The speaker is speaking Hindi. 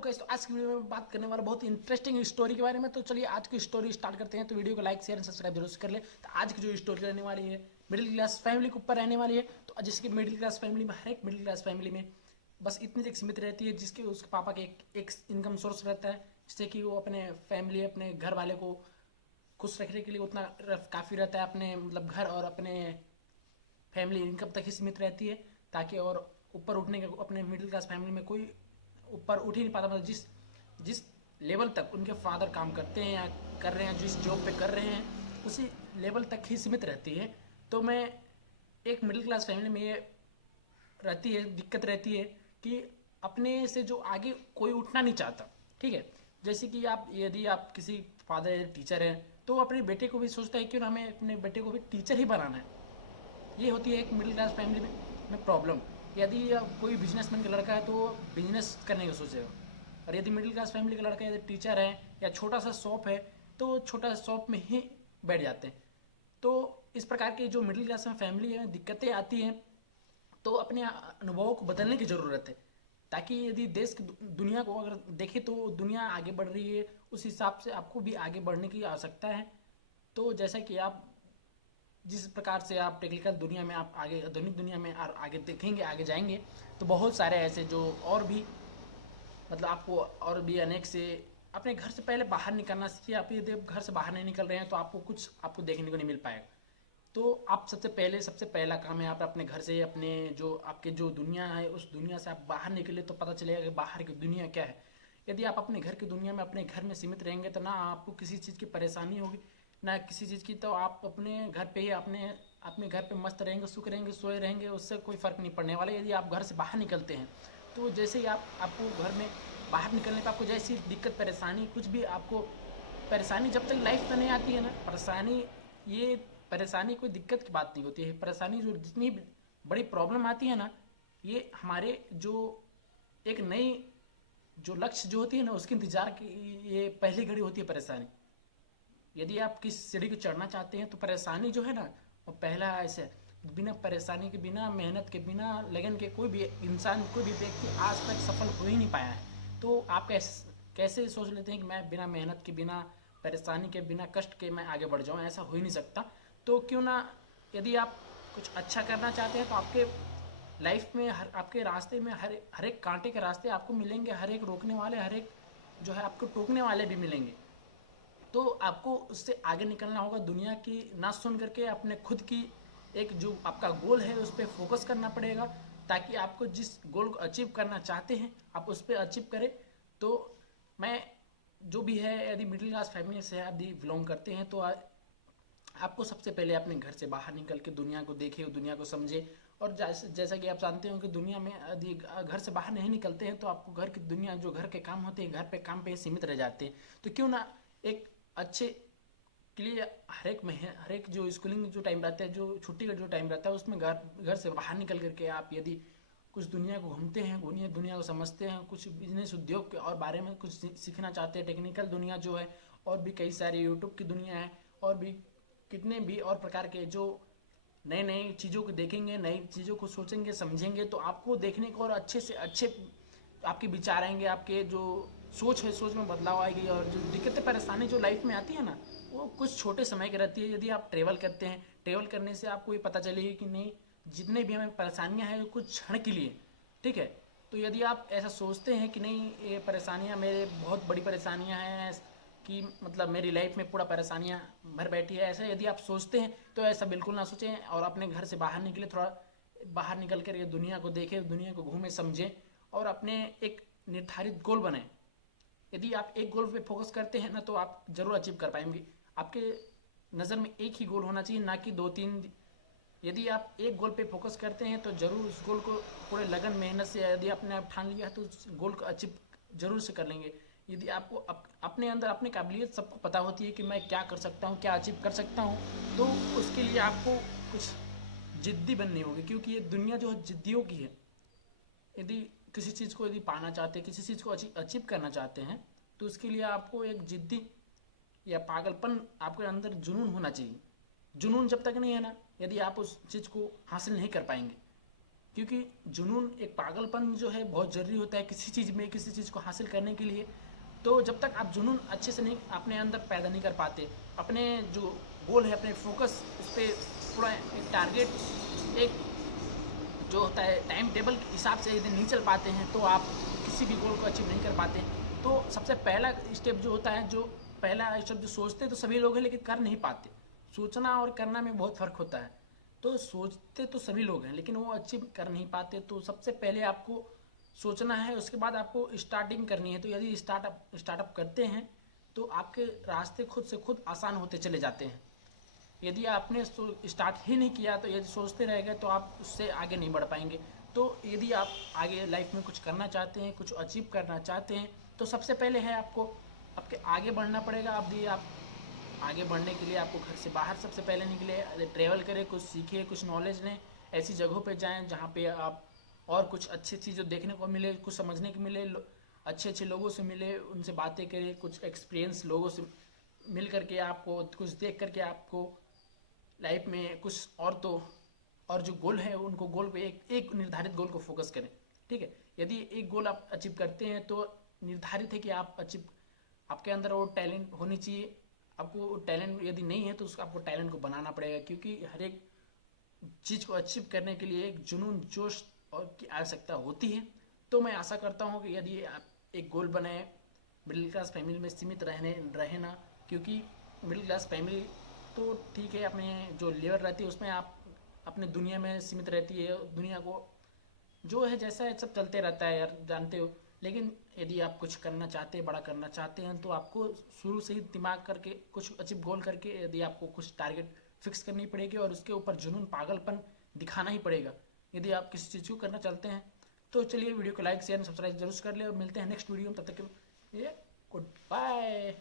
गाइस, तो आज की वीडियो में बात करने वाला बहुत इंटरेस्टिंग स्टोरी के बारे में। तो चलिए आज की स्टोरी स्टार्ट करते हैं। तो वीडियो को लाइक शेयर एंड सब्सक्राइब जरूर से कर ले। तो आज की जो स्टोरी रहने वाली है मिडिल क्लास फैमिली के ऊपर रहने वाली है। तो जैसे कि मिडिल क्लास फैमिली में, हर एक मिडिल क्लास फैमिली में बस इतनी तक सीमित रहती है जिसके उसके पापा के एक इनकम सोर्स रहता है, जिससे कि वो अपने फैमिली, अपने घर वाले को खुश रखने के लिए उतना काफ़ी रहता है। अपने मतलब घर और अपने फैमिली इनकम तक ही सीमित रहती है, ताकि और ऊपर उठने के अपने मिडिल क्लास फैमिली में कोई ऊपर उठ ही नहीं पाता। मतलब जिस जिस लेवल तक उनके फादर काम करते हैं या कर रहे हैं, जिस जॉब पे कर रहे हैं, उसी लेवल तक ही सीमित रहती है। तो मैं एक मिडिल क्लास फैमिली में ये रहती है, दिक्कत रहती है कि अपने से जो आगे कोई उठना नहीं चाहता। ठीक है, जैसे कि यदि आप किसी फादर टीचर हैं तो अपने बेटे को भी सोचता है क्यों ना हमें अपने बेटे को भी टीचर ही बनाना है। ये होती है एक मिडिल क्लास फैमिली में प्रॉब्लम। यदि कोई बिजनेसमैन का लड़का है तो बिजनेस करने का सोचेगा, और यदि मिडिल क्लास फैमिली का लड़का यदि टीचर है या छोटा सा शॉप है तो छोटा सा शॉप में ही बैठ जाते हैं। तो इस प्रकार की जो मिडिल क्लास में फैमिली है दिक्कतें आती हैं, तो अपने अनुभवों को बदलने की ज़रूरत है। ताकि यदि देश की दुनिया को अगर देखें तो दुनिया आगे बढ़ रही है, उस हिसाब से आपको भी आगे बढ़ने की आवश्यकता है। तो जैसा कि आप जिस प्रकार से आप टेक्निकल दुनिया में आप आगे, आधुनिक दुनिया में आगे देखेंगे, आगे जाएंगे, तो बहुत सारे ऐसे जो और भी मतलब आपको और भी अनेक से अपने घर से पहले बाहर निकलना सीखिए। आप यदि घर से बाहर नहीं निकल रहे हैं तो आपको देखने को नहीं मिल पाएगा। तो आप सबसे पहला काम है आप अपने घर से, अपने जो आपके जो दुनिया है उस दुनिया से आप बाहर निकले तो पता चलेगा कि बाहर की दुनिया क्या है। यदि आप अपने घर की दुनिया में अपने घर में सीमित रहेंगे तो ना आपको किसी चीज़ की परेशानी होगी, ना किसी चीज़ की। तो आप अपने घर पे ही अपने अपने घर पे मस्त रहेंगे, सुख रहेंगे, सोए रहेंगे, उससे कोई फ़र्क नहीं पड़ने वाला। यदि आप घर से बाहर निकलते हैं तो जैसे ही आपको घर में बाहर निकलने पर आपको जैसी दिक्कत परेशानी कुछ भी आपको परेशानी, जब तक लाइफ में नहीं आती है ना परेशानी, ये परेशानी कोई दिक्कत की बात नहीं होती है। परेशानी जो जितनी बड़ी प्रॉब्लम आती है ना, ये हमारे जो एक नई जो लक्ष्य जो होती है ना उसके इंतजार की ये पहली घड़ी होती है परेशानी। यदि आप किस सीढ़ी को चढ़ना चाहते हैं तो परेशानी जो है ना वो पहला ऐसे, बिना परेशानी के, बिना मेहनत के, बिना लगन के कोई भी इंसान, कोई भी व्यक्ति आज तक सफल हो ही नहीं पाया है। तो आप कैसे सोच लेते हैं कि मैं बिना मेहनत के, बिना परेशानी के, बिना कष्ट के मैं आगे बढ़ जाऊँ? ऐसा हो ही नहीं सकता। तो क्यों ना, यदि आप कुछ अच्छा करना चाहते हैं तो आपके लाइफ में आपके रास्ते में हर एक कांटे के रास्ते आपको मिलेंगे, हर एक रोकने वाले, हर एक जो है आपको टोकने वाले भी मिलेंगे। तो आपको उससे आगे निकलना होगा, दुनिया की ना सुन करके अपने खुद की एक जो आपका गोल है उस पर फोकस करना पड़ेगा, ताकि आपको जिस गोल को अचीव करना चाहते हैं आप उस पर अचीव करें। तो मैं जो भी है, यदि मिडिल क्लास फैमिली से यदि बिलोंग करते हैं तो आपको सबसे पहले अपने घर से बाहर निकल के दुनिया को देखे, दुनिया को समझे। और जैसा कि आप जानते हो कि दुनिया में यदि घर से बाहर नहीं निकलते हैं तो आपको घर की दुनिया, जो घर के काम होते हैं, घर पे काम पे ही सीमित रह जाते हैं। तो क्यों ना एक अच्छे के लिए हर एक जो स्कूलिंग जो टाइम रहता है, जो छुट्टी का जो टाइम रहता है, उसमें घर से बाहर निकल करके आप यदि कुछ दुनिया को घूमते हैं, दुनिया को समझते हैं, कुछ बिजनेस उद्योग के और बारे में कुछ सीखना चाहते हैं, टेक्निकल दुनिया जो है, और भी कई सारी यूट्यूब की दुनिया है, और भी कितने भी और प्रकार के जो नई नई चीज़ों को देखेंगे, नई चीज़ों को सोचेंगे, समझेंगे, तो आपको देखने को और अच्छे से अच्छे आपके विचार आएंगे, आपके जो सोच है, सोच में बदलाव आएगी। और जो दिक्कतें परेशानी जो लाइफ में आती है ना वो कुछ छोटे समय की रहती है। यदि आप ट्रेवल करते हैं, ट्रेवल करने से आपको ये पता चलेगी कि नहीं, जितने भी हमें परेशानियां हैं कुछ क्षण के लिए, ठीक है। तो यदि आप ऐसा सोचते हैं कि नहीं ये परेशानियां मेरे बहुत बड़ी परेशानियां हैं, कि मतलब मेरी लाइफ में पूरा परेशानियां भर बैठी है, ऐसा यदि आप सोचते हैं तो ऐसा बिल्कुल ना सोचें, और अपने घर से बाहर निकले, थोड़ा बाहर निकल कर ये दुनिया को देखें, दुनिया को घूमें, समझें, और अपने एक निर्धारित गोल बनाएं। यदि आप एक गोल पे फोकस करते हैं ना तो आप जरूर अचीव कर पाएंगे। आपके नज़र में एक ही गोल होना चाहिए, ना कि दो तीन। यदि आप एक गोल पे फोकस करते हैं तो जरूर उस गोल को पूरे लगन मेहनत से यदि आपने आप ठान लिया है तो उस गोल को अचीव जरूर से कर लेंगे। यदि आपको अपने अंदर अपनी काबिलियत सबको पता होती है कि मैं क्या कर सकता हूँ, क्या अचीव कर सकता हूँ, तो उसके लिए आपको कुछ जिद्दी बननी होगी, क्योंकि ये दुनिया जो है जिद्दियों की है। यदि किसी चीज़ को यदि पाना चाहते हैं, किसी चीज़ को अचीव करना चाहते हैं, तो उसके लिए आपको एक जिद्दी या पागलपन, आपके अंदर जुनून होना चाहिए। जुनून जब तक नहीं है ना, यदि आप उस चीज़ को हासिल नहीं कर पाएंगे। क्योंकि जुनून, एक पागलपन जो है बहुत ज़रूरी होता है किसी चीज़ में, किसी चीज़ को हासिल करने के लिए। तो जब तक आप जुनून अच्छे से नहीं अपने अंदर पैदा नहीं कर पाते, अपने जो गोल है, अपने फोकस उस पर पूरा एक टारगेट, एक जो होता है टाइम टेबल के हिसाब से यदि नहीं चल पाते हैं, तो आप किसी भी गोल को अचीव नहीं कर पाते। तो सबसे पहला स्टेप जो होता है, जो पहला स्टेप जो सोचते तो सभी लोग हैं लेकिन कर नहीं पाते। सोचना और करना में बहुत फ़र्क होता है। तो सोचते तो सभी लोग हैं लेकिन वो अचीव कर नहीं पाते। तो सबसे पहले आपको सोचना है, उसके बाद आपको स्टार्टिंग करनी है। तो यदि स्टार्टअप करते हैं तो आपके रास्ते खुद से खुद आसान होते चले जाते हैं। यदि आपने स्टार्ट ही नहीं किया, तो यदि सोचते रह गए तो आप उससे आगे नहीं बढ़ पाएंगे। तो यदि आप आगे लाइफ में कुछ करना चाहते हैं, कुछ अचीव करना चाहते हैं, तो सबसे पहले है आपको आपके आगे बढ़ना पड़ेगा। आप आगे बढ़ने के लिए आपको घर से बाहर सबसे पहले निकले, ट्रैवल करें, कुछ सीखिए, कुछ नॉलेज लें, ऐसी जगहों पे जाएं जहाँ पे आप और कुछ अच्छी चीज़ें देखने को मिले, कुछ समझने को मिले, अच्छे अच्छे लोगों से मिले, उनसे बातें करें, कुछ एक्सपीरियंस लोगों से मिल करके आपको, कुछ देख करके आपको लाइफ में कुछ और जो गोल है उनको गोल पे एक निर्धारित गोल को फोकस करें। ठीक है, यदि एक गोल आप अचीव करते हैं तो निर्धारित है कि आप अचीव, आपके अंदर वो टैलेंट होनी चाहिए। आपको टैलेंट यदि नहीं है तो उसको आपको टैलेंट को बनाना पड़ेगा, क्योंकि हर एक चीज़ को अचीव करने के लिए एक जुनून, जोश और की आवश्यकता होती है। तो मैं आशा करता हूँ कि यदि आप एक गोल बनाए, मिडिल क्लास फैमिली में सीमित रहे ना, क्योंकि मिडिल क्लास फैमिली तो ठीक है, अपने जो लेवल रहती है उसमें आप अपने दुनिया में सीमित रहती है, दुनिया को जो है जैसा है सब चलते रहता है यार, जानते हो। लेकिन यदि आप कुछ करना चाहते हैं, बड़ा करना चाहते हैं, तो आपको शुरू से ही दिमाग करके कुछ अचीव गोल करके यदि आपको कुछ टारगेट फिक्स करनी पड़ेगी और उसके ऊपर जुनून, पागलपन दिखाना ही पड़ेगा यदि आप किसी चीज़ को करना चाहते हैं। तो चलिए वीडियो को लाइक शेयर सब्सक्राइब जरूर कर ले और मिलते हैं नेक्स्ट वीडियो में। तब तक के लिए गुड बाय।